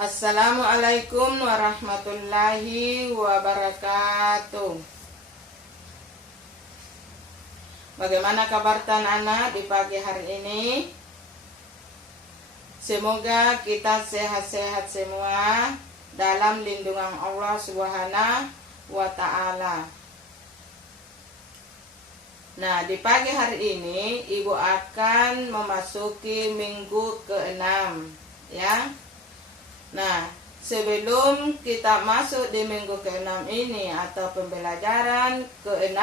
Assalamualaikum warahmatullahi wabarakatuh. Bagaimana kabar tan anak di pagi hari ini? Semoga kita sehat-sehat semua dalam lindungan Allah Subhanahu wa Ta'ala. Nah, di pagi hari ini Ibu akan memasuki minggu ke-6, ya. Nah, sebelum kita masuk di minggu ke-6 ini atau pembelajaran ke-6,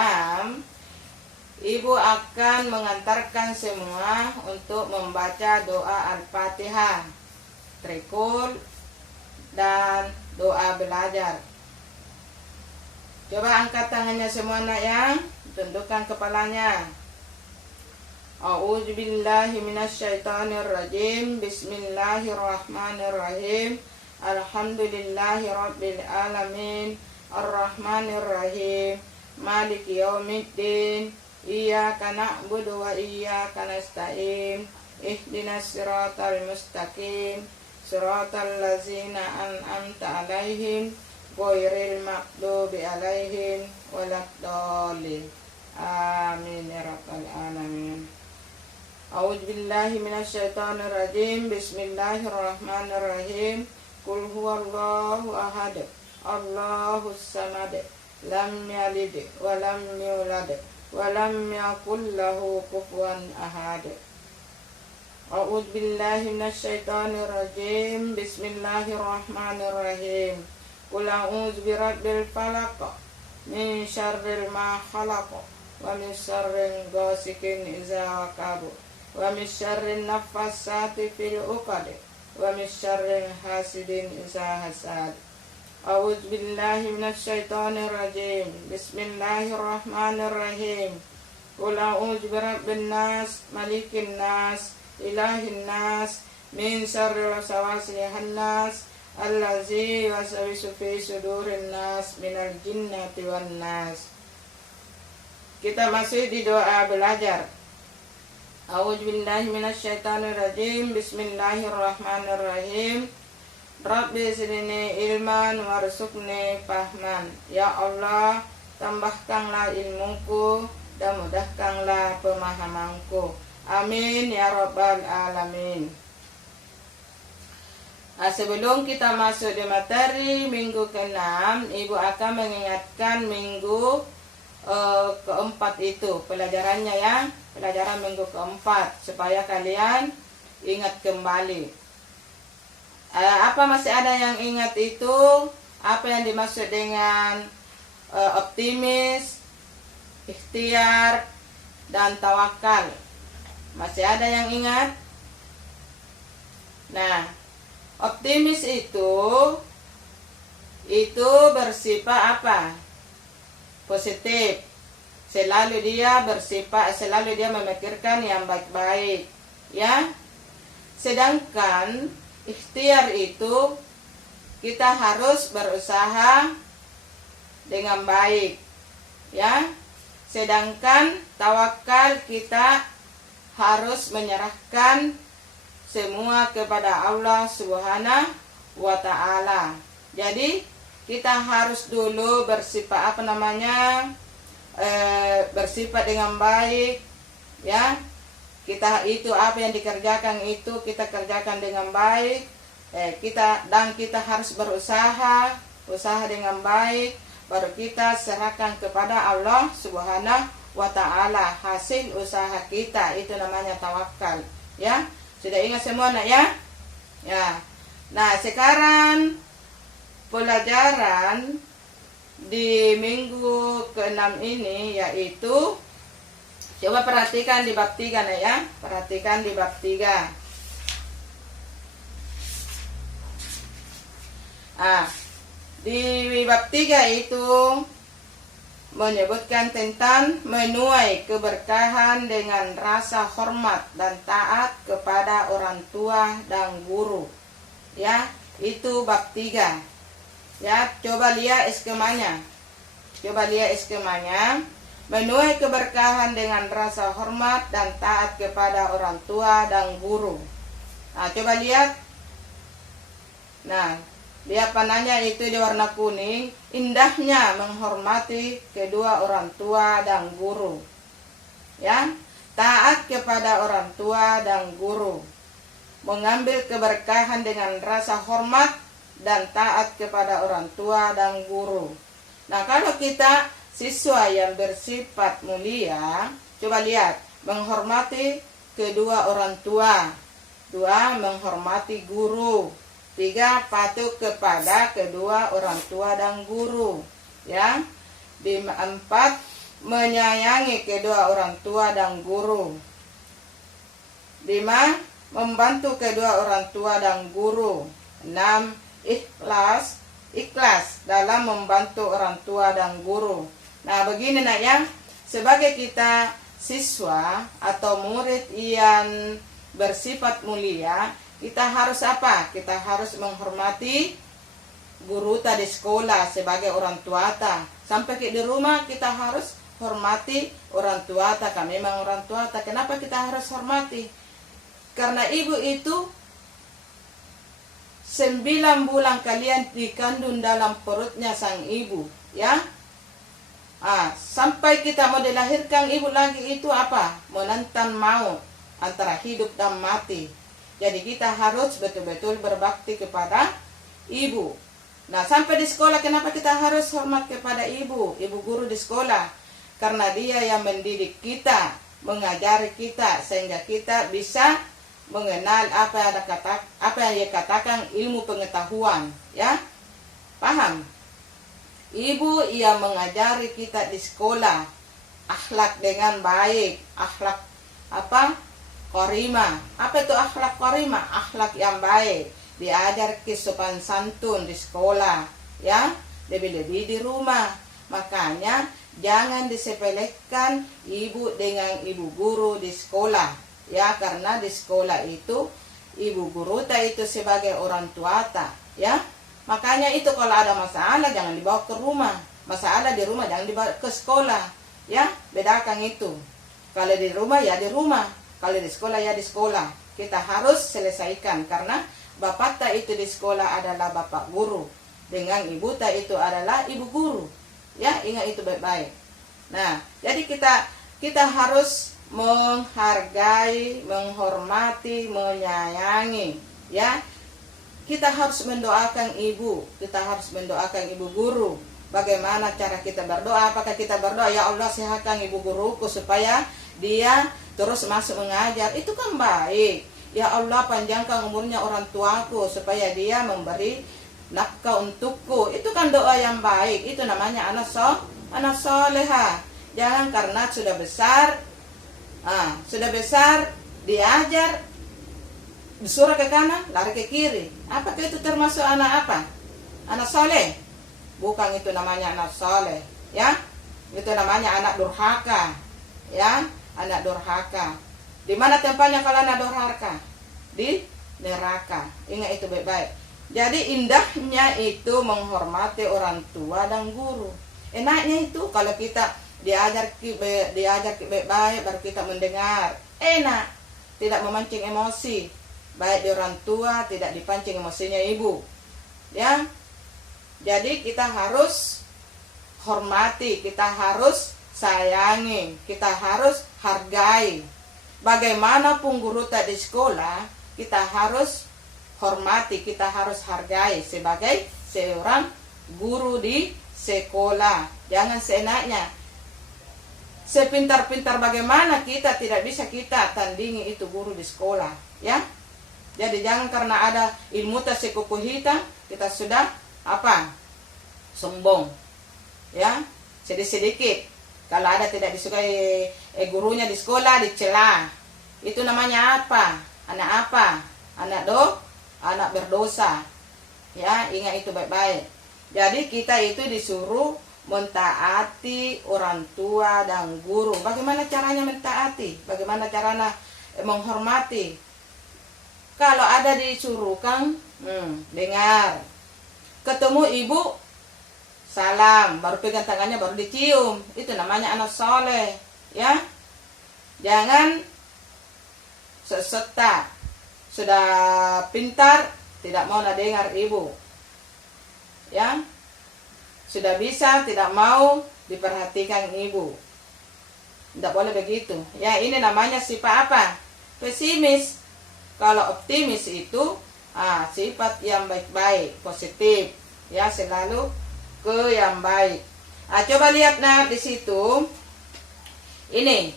Ibu akan mengantarkan semua untuk membaca doa Al-Fatihah, Trikul, dan doa belajar. Coba angkat tangannya semua nak ya, tundukkan kepalanya. A'udzubillahi minasyaitonirrajim. Bismillahirrahmanirrahim. Alhamdulillahirabbil alamin. Arrahmanirrahim. Maliki yaumiddin. Iyyaka na'budu wa iyyaka nasta'in. Ihdinas siratal mustaqim. Siratal ladzina an'amta 'alaihim ghairil maghdubi 'alaihim waladdallin. Amin ya rabbal alamin. A'udzubillahi minasyaitonirrajim. Bismillahirrahmanirrahim. Qul huwallahu ahad. Allahus samad. Lam yalid wa lam yulad wa lam yakul lahu kufuwan ahad. A'udzubillahi minasyaitonirrajim. Bismillahirrahmanirrahim. Qul a'udzu birabbil falaq min syarril ma khalaq wa min syarril ghasikin idza waqab wa min syarrin naffasati fil 'uqad wa min syarrin hasidin idza hasad. A'udzu billahi minasyaitonir rajim. Bismillahirrahmanirrahim. Qul a'udzu birabbin nas, malikin nas, ilahin nas, min syarril waswasil khannas, allazi waswisu fi sudurin nas minal jinnati wan nas. Kita masih di doa belajar. A'udzubillahi minasyaitonirrajim. Bismillahirrahmanirrahim. Rabbi zidni ilman warzuqni fahman. Ya Allah, tambahkanlah ilmuku dan mudahkanlah pemahamanku. Amin ya rabbal alamin. Nah, sebelum kita masuk di materi minggu ke-6, Ibu akan mengingatkan minggu keempat itu pelajarannya ya, pelajaran minggu keempat supaya kalian ingat kembali. Apa masih ada yang ingat itu? Apa yang dimaksud dengan optimis, ikhtiar, dan tawakal? Masih ada yang ingat? Nah, optimis itu bersifat apa? Positif. Selalu dia memikirkan yang baik-baik, ya. Sedangkan ikhtiar itu kita harus berusaha dengan baik, ya. Sedangkan tawakal kita harus menyerahkan semua kepada Allah Subhanahu wa Ta'ala. Jadi kita harus dulu bersifat bersifat dengan baik, ya. Kita itu apa yang dikerjakan itu kita kerjakan dengan baik. Kita harus berusaha dengan baik, baru kita serahkan kepada Allah Subhanahu wa Ta'ala hasil usaha kita, itu namanya tawakal, ya. Sudah ingat semua nak ya? Ya. Nah, sekarang pelajaran di minggu ke-6 ini yaitu, coba perhatikan di bab 3 nak ya. Perhatikan di bab 3. Di bab 3 itu menyebutkan tentang menuai keberkahan dengan rasa hormat dan taat kepada orang tua dan guru. Ya, itu bab 3. Ya, coba lihat skemanya. Menuai keberkahan dengan rasa hormat dan taat kepada orang tua dan guru. Nah, coba lihat Nah, dia panahnya itu di warna kuning. Indahnya menghormati kedua orang tua dan guru. Ya, taat kepada orang tua dan guru. Mengambil keberkahan dengan rasa hormat dan taat kepada orang tua dan guru. Nah, kalau kita siswa yang bersifat mulia, coba lihat, menghormati kedua orang tua. 2, menghormati guru. 3, patuh kepada kedua orang tua dan guru. Ya. 4, menyayangi kedua orang tua dan guru. 5, membantu kedua orang tua dan guru. 6, ikhlas dalam membantu orang tua dan guru. Nah, begini nak ya, sebagai kita siswa atau murid yang bersifat mulia, kita harus apa? Kita harus menghormati guru di sekolah sebagai orang tua ta. Sampai di rumah kita harus hormati orang tua ta. Kami memang orang tua ta. Kenapa kita harus hormati? Karena ibu itu 9 bulan kalian dikandung dalam perutnya sang ibu, ya. Sampai kita mau dilahirkan ibu lagi itu apa? Menentang maut antara hidup dan mati. Jadi kita harus betul-betul berbakti kepada ibu. Nah, sampai di sekolah kenapa kita harus hormat kepada ibu guru di sekolah? Karena dia yang mendidik kita, mengajari kita sehingga kita bisa mengenal apa yang dia katakan ilmu pengetahuan, ya. Paham? Ibu yang mengajari kita di sekolah akhlak dengan baik, akhlak korima. Apa itu akhlak korima? Akhlak yang baik. Diajar kesopan santun di sekolah, ya. Lebih-lebih di rumah. Makanya jangan disepelekan ibu dengan ibu guru di sekolah, ya. Karena di sekolah itu ibu guru itu sebagai orang tua ta, ya. Makanya itu kalau ada masalah jangan dibawa ke rumah. Masalah di rumah jangan dibawa ke sekolah, ya. Bedakan itu. Kalau di rumah ya di rumah, kalau di sekolah ya di sekolah. Kita harus selesaikan karena bapak ta itu di sekolah adalah bapak guru, dengan ibu ta itu adalah ibu guru. Ya, ingat itu baik-baik. Nah, jadi kita harus menghargai, menghormati, menyayangi, ya. Kita harus mendoakan ibu, kita harus mendoakan ibu guru. Bagaimana cara kita berdoa? Apakah kita berdoa, ya Allah sehatkan ibu guruku supaya dia terus masuk mengajar? Itu kan baik. Ya Allah panjangkan umurnya orang tuaku supaya dia memberi nafkah untukku. Itu kan doa yang baik. Itu namanya anak soleha. Jangan karena sudah besar diajar disuruh ke kanan, lari ke kiri. Apakah itu termasuk anak apa? Anak soleh? Bukan, itu namanya anak soleh, ya. Itu namanya anak durhaka, ya. Anak durhaka. Di mana tempatnya kalau anak durhaka? Di neraka. Ingat itu baik-baik. Jadi indahnya itu menghormati orang tua dan guru. Enaknya itu kalau kita diajar baik-baik baru kita mendengar. Enak, tidak memancing emosi. Baik di orang tua, tidak dipancing emosinya ibu, ya. Jadi kita harus hormati, kita harus sayangi, kita harus hargai. Bagaimanapun guru tadi sekolah, kita harus hormati, kita harus hargai sebagai seorang guru di sekolah. Jangan seenaknya. Sepintar-pintar bagaimana kita tidak bisa kita tandingi itu guru di sekolah, ya. Jadi jangan karena ada ilmu tasikukuhita kita sudah sombong, ya. Sedikit-sedikit. Kalau ada tidak disukai gurunya di sekolah dicela. Itu namanya apa? Anak apa? Anak berdosa. Ya, ingat itu baik-baik. Jadi kita itu disuruh mentaati orang tua dan guru. Bagaimana caranya mentaati? Bagaimana caranya menghormati? Kalau ada disuruhkan, dengar. Ketemu ibu, salam, baru pegang tangannya, baru dicium. Itu namanya anak soleh, ya. Jangan seseta. Sudah pintar, tidak mau dengar ibu. Ya, sudah bisa tidak mau diperhatikan ibu. Tidak boleh begitu. Ya, ini namanya sifat apa? Pesimis. Kalau optimis itu sifat yang baik-baik, positif. Ya, selalu ke yang baik. Coba lihat di situ. Ini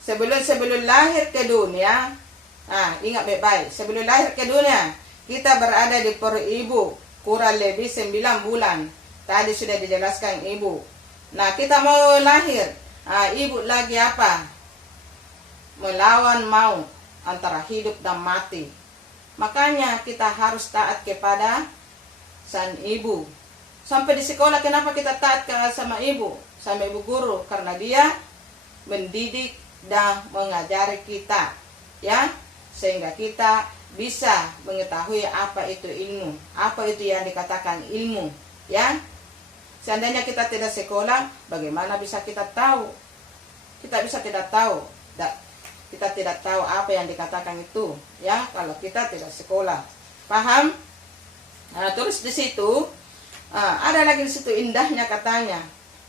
sebelum lahir ke dunia. Ingat baik-baik. Sebelum lahir ke dunia, kita berada di perut ibu kurang lebih 9 bulan. Tadi sudah dijelaskan ibu. Nah, kita mau lahir. Ibu lagi apa? Melawan maut antara hidup dan mati. Makanya kita harus taat kepada sang ibu. Sampai di sekolah kenapa kita taat sama ibu, sama ibu guru? Karena dia mendidik dan mengajari kita, ya, sehingga kita bisa mengetahui apa itu ilmu, apa itu yang dikatakan ilmu, ya. Seandainya kita tidak sekolah, bagaimana bisa kita tahu? Kita bisa tidak tahu, kita tidak tahu apa yang dikatakan itu, ya, kalau kita tidak sekolah. Paham? Terus di situ ada lagi di situ indahnya katanya.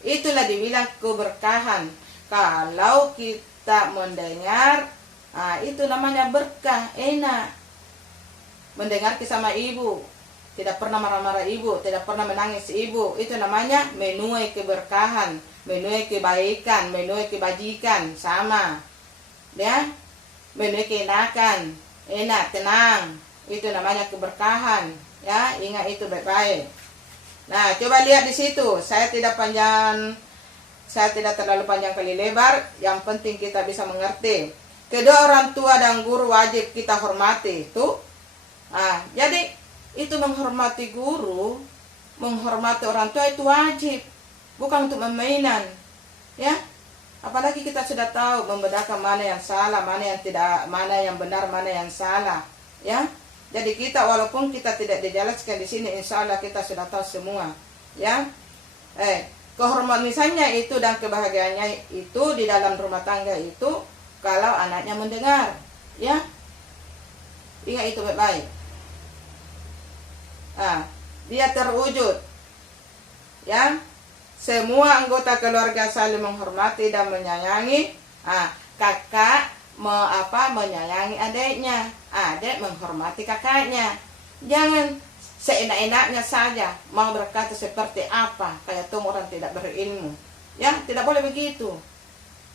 Itulah dibilang keberkahan. Kalau kita mendengar, itu namanya berkah, enak. Mendengar sama ibu, tidak pernah marah-marah ibu, tidak pernah menangis ibu, itu namanya menuai keberkahan, menuai kebaikan, menuai kebajikan, sama. Ya, menuai keenakan, enak, tenang, itu namanya keberkahan. Ya, ingat itu baik-baik. Nah, coba lihat di situ. Saya tidak terlalu panjang kali lebar. Yang penting kita bisa mengerti. Kedua orang tua dan guru wajib kita hormati. Tuh. Jadi itu menghormati guru, menghormati orang tua itu wajib, bukan untuk mainan. Ya. Apalagi kita sudah tahu membedakan mana yang salah, mana yang tidak, mana yang benar, mana yang salah. Ya. Jadi kita walaupun kita tidak dijelaskan di sini, insya Allah kita sudah tahu semua, ya. Kehormatan misalnya itu dan kebahagiaannya itu di dalam rumah tangga itu kalau anaknya mendengar, ya. Ingat itu baik-baik. Dia terwujud, ya. Semua anggota keluarga saling menghormati dan menyayangi. Kakak menyayangi adiknya, adik menghormati kakaknya. Jangan seenak-enaknya saja mau berkata seperti apa, kayak tuh orang tidak berilmu. Ya, tidak boleh begitu.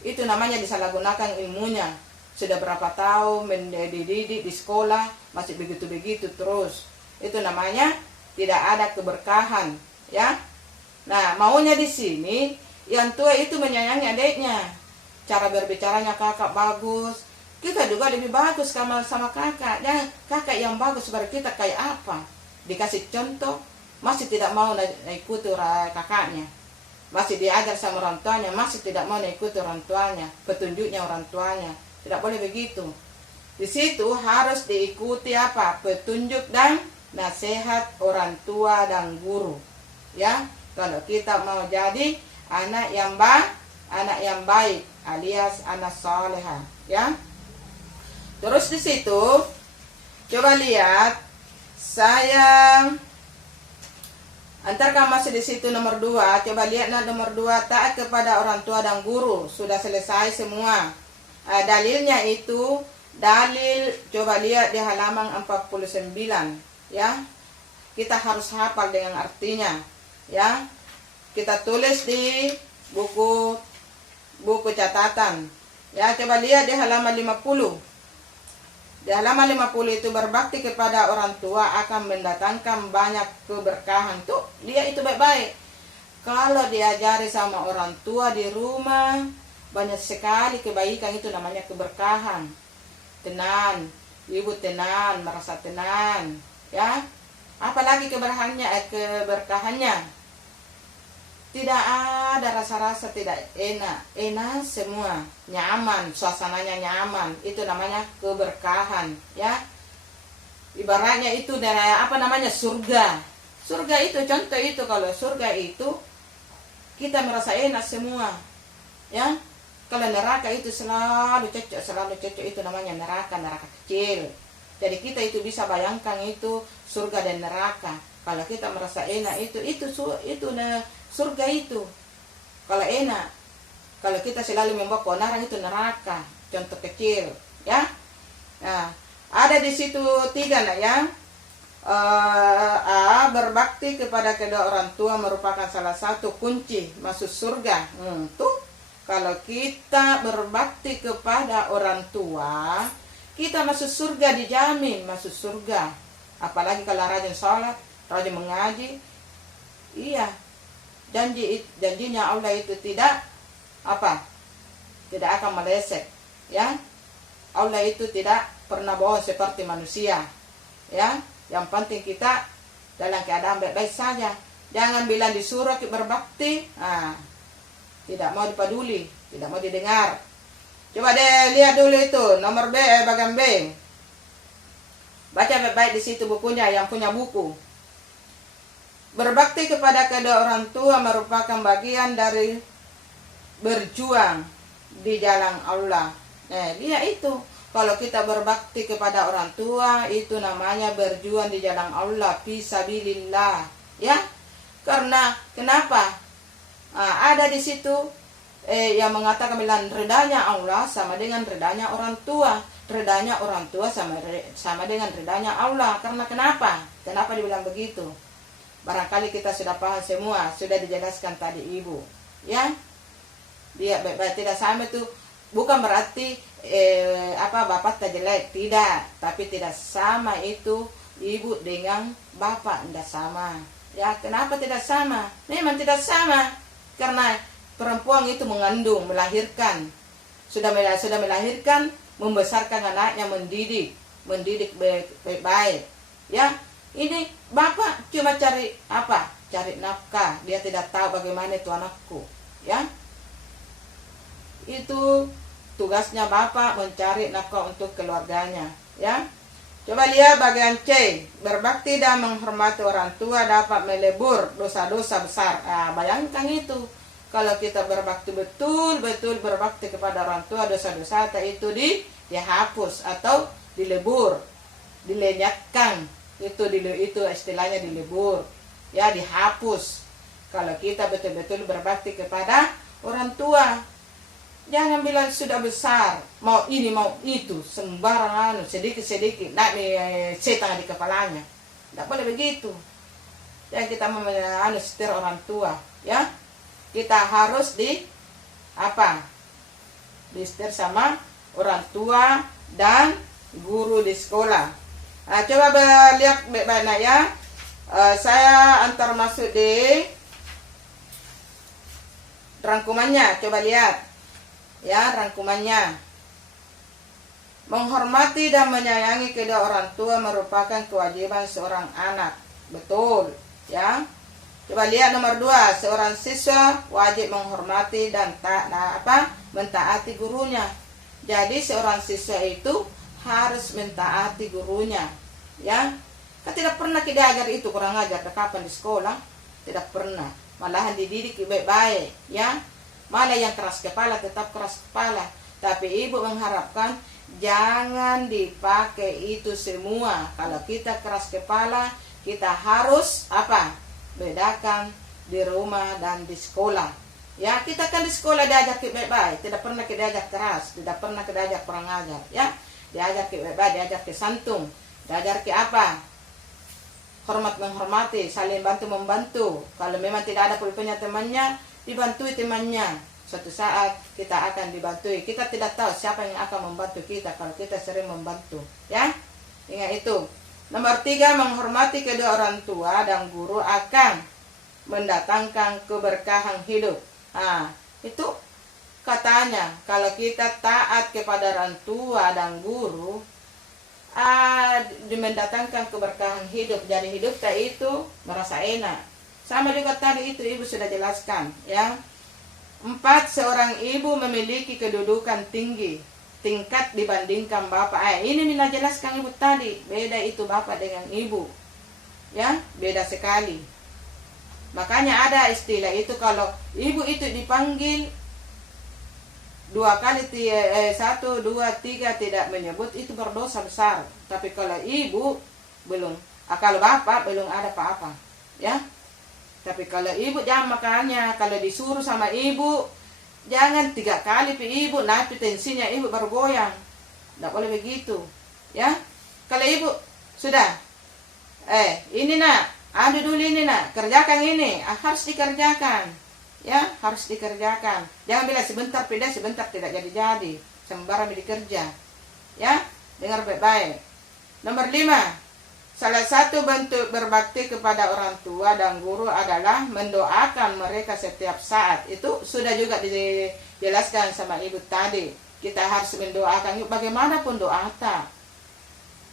Itu namanya disalahgunakan ilmunya. Sudah berapa tahun mendidik di sekolah masih begitu-begitu terus. Itu namanya tidak ada keberkahan, ya. Nah, maunya di sini yang tua itu menyayangi adiknya. Cara berbicaranya kakak bagus, kita juga lebih bagus sama kakak. Dan kakak yang bagus pada kita kayak apa? Dikasih contoh, masih tidak mau ikuti kakaknya. Masih diajar sama orang tuanya, masih tidak mau ikuti orang tuanya, petunjuknya orang tuanya. Tidak boleh begitu. Di situ harus diikuti apa? Petunjuk dan nasihat orang tua dan guru. Ya, kalau kita mau jadi anak yang baik alias anak soleha, ya. Terus di situ coba lihat, saya antarkan masih di situ nomor 2. Coba lihat nomor 2, taat kepada orang tua dan guru. Sudah selesai semua. Dalilnya itu coba lihat di halaman 49, ya. Kita harus hafal dengan artinya, ya. Kita tulis di buku catatan, ya. Coba lihat di halaman 50. Di halaman 50 itu berbakti kepada orang tua akan mendatangkan banyak keberkahan. Tuh, lihat itu baik-baik. Kalau diajari sama orang tua di rumah, banyak sekali kebaikan, itu namanya keberkahan. Tenang, ibu tenang, merasa tenang, ya. Apalagi keberkahannya. Tidak ada rasa-rasa tidak enak semua, nyaman, suasananya nyaman, itu namanya keberkahan, ya. Ibaratnya itu surga. Surga itu contoh itu, kalau surga itu kita merasa enak semua, ya. Kalau neraka itu selalu cocok, itu namanya neraka kecil. Jadi kita itu bisa bayangkan itu surga dan neraka. Kalau kita merasa enak itu surga itu. Kalau enak, kalau kita selalu membawa keonaran itu neraka. Contoh kecil, ya. Nah, ada di situ 3 nak ya. Berbakti kepada kedua orang tua merupakan salah satu kunci masuk surga. Tuh, kalau kita berbakti kepada orang tua, kita masuk surga, dijamin masuk surga. Apalagi kalau rajin sholat, rajin mengaji. Iya, janjinya Allah itu tidak akan meleset, ya. Allah itu tidak pernah bohong seperti manusia, ya. Yang penting kita dalam keadaan baik-baik saja. Jangan bilang disuruh berbakti, tidak mau dipaduli, tidak mau didengar. Coba deh lihat dulu itu nomor bagian B. Baca baik-baik di situ bukunya yang punya buku. Berbakti kepada kedua orang tua merupakan bagian dari berjuang di jalan Allah. Nah, dia itu. Kalau kita berbakti kepada orang tua, itu namanya berjuang di jalan Allah, fisabilillah, ya. Karena kenapa? Ada di situ yang mengatakan bilang redanya Allah sama dengan redanya orang tua. Redanya orang tua sama dengan redanya Allah. Karena kenapa? Kenapa dibilang begitu? Barangkali kita sudah paham semua, sudah dijelaskan tadi Ibu, ya. Dia tidak sama itu bukan berarti bapak tak jelek, tidak, tapi tidak sama itu ibu dengan bapak, tidak sama. Ya, kenapa tidak sama? Memang tidak sama karena perempuan itu mengandung, melahirkan, sudah melahirkan, membesarkan anaknya, mendidik baik-baik. Ya, ini bapak cuma cari nafkah, dia tidak tahu bagaimana itu anakku, ya. Itu tugasnya bapak mencari nafkah untuk keluarganya, ya. Coba lihat bagian C. Berbakti dan menghormati orang tua dapat melebur dosa-dosa besar. Bayangkan itu. Kalau kita berbakti betul-betul berbakti kepada orang tua, dosa-dosa itu dihapus atau dilebur, dilenyapkan. Itu istilahnya dilebur, ya, dihapus. Kalau kita betul-betul berbakti kepada orang tua. Jangan bilang sudah besar, mau ini mau itu, sembarangan, sedikit-sedikit, setan di kepalanya. Tidak boleh begitu. Dan kita setir orang tua, ya. Kita harus disetir sama orang tua dan guru di sekolah. Coba lihat baik-baik ya. Saya antar masuk di rangkumannya, coba lihat. Ya, rangkumannya. Menghormati dan menyayangi kedua orang tua merupakan kewajiban seorang anak. Betul, ya. Coba lihat nomor 2, seorang siswa wajib menghormati dan mentaati gurunya. Jadi seorang siswa itu harus mentaati gurunya, ya. Kan tidak pernah kita ajar itu kurang ajar kapan di sekolah, tidak pernah. Malahan dididik baik-baik, ya. Malah yang keras kepala tetap keras kepala. Tapi ibu mengharapkan jangan dipakai itu semua. Kalau kita keras kepala, kita harus bedakan di rumah dan di sekolah. Ya, kita kan di sekolah diajak baik-baik, tidak pernah kita diajak keras, tidak pernah kita diajak kurang ajar, ya. Diajak baik-baik, diajak ke santung, diajak ke hormat menghormati, saling bantu membantu. Kalau memang tidak ada pulpennya temannya, dibantui temannya. Suatu saat kita akan dibantui. Kita tidak tahu siapa yang akan membantu kita kalau kita sering membantu, ya. Ingat itu. Nomor 3, menghormati kedua orang tua dan guru akan mendatangkan keberkahan hidup. Itu katanya kalau kita taat kepada orang tua dan guru, mendatangkan keberkahan hidup. Jadi hidup kita itu merasa enak. Sama juga tadi itu ibu sudah jelaskan, ya. 4, seorang ibu memiliki kedudukan tingkat dibandingkan bapak. Ini Mina jelaskan ibu tadi, beda itu bapak dengan ibu, ya, beda sekali. Makanya ada istilah itu kalau ibu itu dipanggil 1, 2, 3 tidak menyebut, itu berdosa besar. Tapi kalau ibu belum, kalau bapak belum ada apa-apa, ya. Tapi kalau ibu jangan makannya, kalau disuruh sama ibu jangan 3 kali ibu, nanti tensinya ibu baru goyang. Tidak boleh begitu, ya. Kalau ibu sudah, ini nak, adu dulu ini nak, kerjakan ini, harus dikerjakan, ya, harus dikerjakan. Jangan bilang sebentar pindah, sebentar tidak jadi, sembarang dikerja, ya. Dengar baik-baik. Nomor 5, salah satu bentuk berbakti kepada orang tua dan guru adalah mendoakan mereka setiap saat. Itu sudah juga dijelaskan sama ibu tadi. Kita harus mendoakan, bagaimanapun doa tak.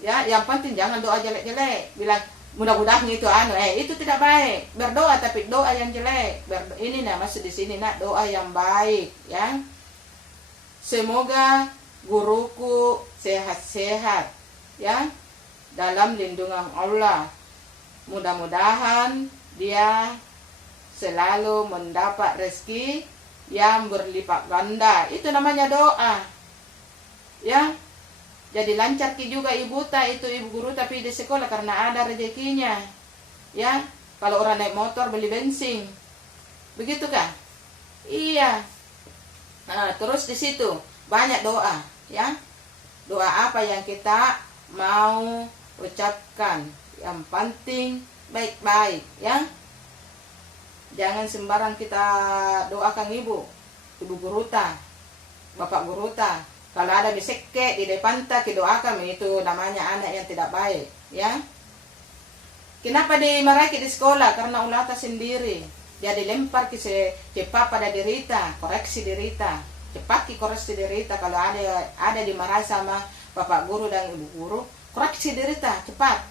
Ya, yang penting jangan doa jelek-jelek. Bilang mudah-mudahan itu tidak baik. Berdoa tapi doa yang jelek. Ini maksud di sini nak, doa yang baik, ya. Semoga guruku sehat-sehat, ya, dalam lindungan Allah. Mudah-mudahan dia selalu mendapat rezeki yang berlipat ganda. Itu namanya doa, ya. Jadi lancar juga ibu guru tapi di sekolah karena ada rezekinya, ya. Kalau orang naik motor beli bensin, begitu kah? Iya. Nah, terus di situ banyak doa, ya. Doa apa yang kita mau ucapkan, yang penting baik-baik, ya. Jangan sembarang kita doakan ibu guru ta, bapak guru ta. Kalau ada biseke di depan ta, doakan, itu namanya anak yang tidak baik, ya. Kenapa dimarahi di sekolah? Karena ulah ta sendiri. Jadi lempar cepat pada dirita, koreksi dirita, cepat koreksi dirita. Kalau ada dimarahi sama bapak guru dan ibu guru, koreksi dirita cepat.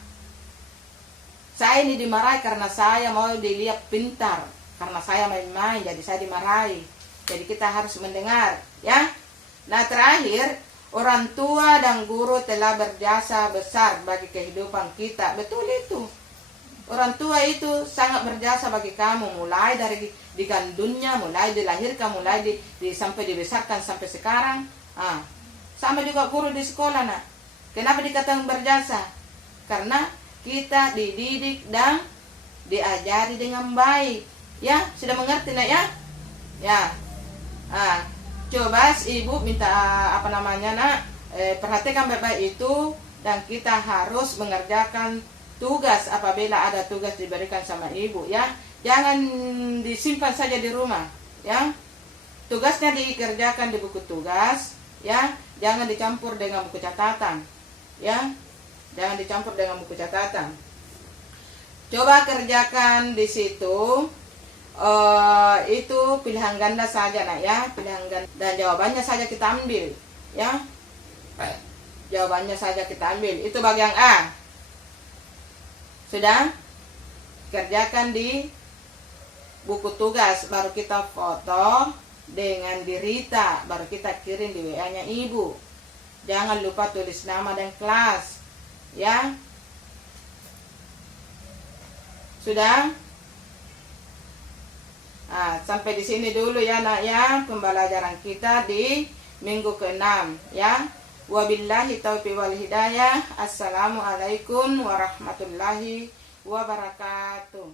Saya ini dimarahi karena saya mau dilihat pintar, karena saya main-main, jadi saya dimarahi. Jadi kita harus mendengar, ya. Nah, terakhir, orang tua dan guru telah berjasa besar bagi kehidupan kita. Betul itu. Orang tua itu sangat berjasa bagi kamu, mulai dari digandungnya, mulai dilahirkan, mulai sampai dibesarkan sampai sekarang. Sama juga guru di sekolah, nak. Kenapa dikatakan berjasa? Karena kita dididik dan diajari dengan baik, ya. Sudah mengerti, nak, ya? Ya. Coba ibu minta nak, perhatikan baik-baik itu, dan kita harus mengerjakan tugas apabila ada tugas diberikan sama ibu, ya. Jangan disimpan saja di rumah, ya. Tugasnya dikerjakan di buku tugas, ya. Jangan dicampur dengan buku catatan, ya. Jangan dicampur dengan buku catatan. Coba kerjakan di situ. Itu pilihan ganda saja, nak, ya. Pilihan ganda dan jawabannya saja kita ambil, ya. Jawabannya saja kita ambil. Itu bagian A. Sudah? Kerjakan di buku tugas, baru kita foto dengan dirita, baru kita kirim di WA-nya ibu. Jangan lupa tulis nama dan kelas, ya. Sudah? Sampai di sini dulu, ya, nak, ya, pembelajaran kita di minggu ke-6, ya. Wabillahi taufiq wal hidayah. Assalamualaikum warahmatullahi wabarakatuh.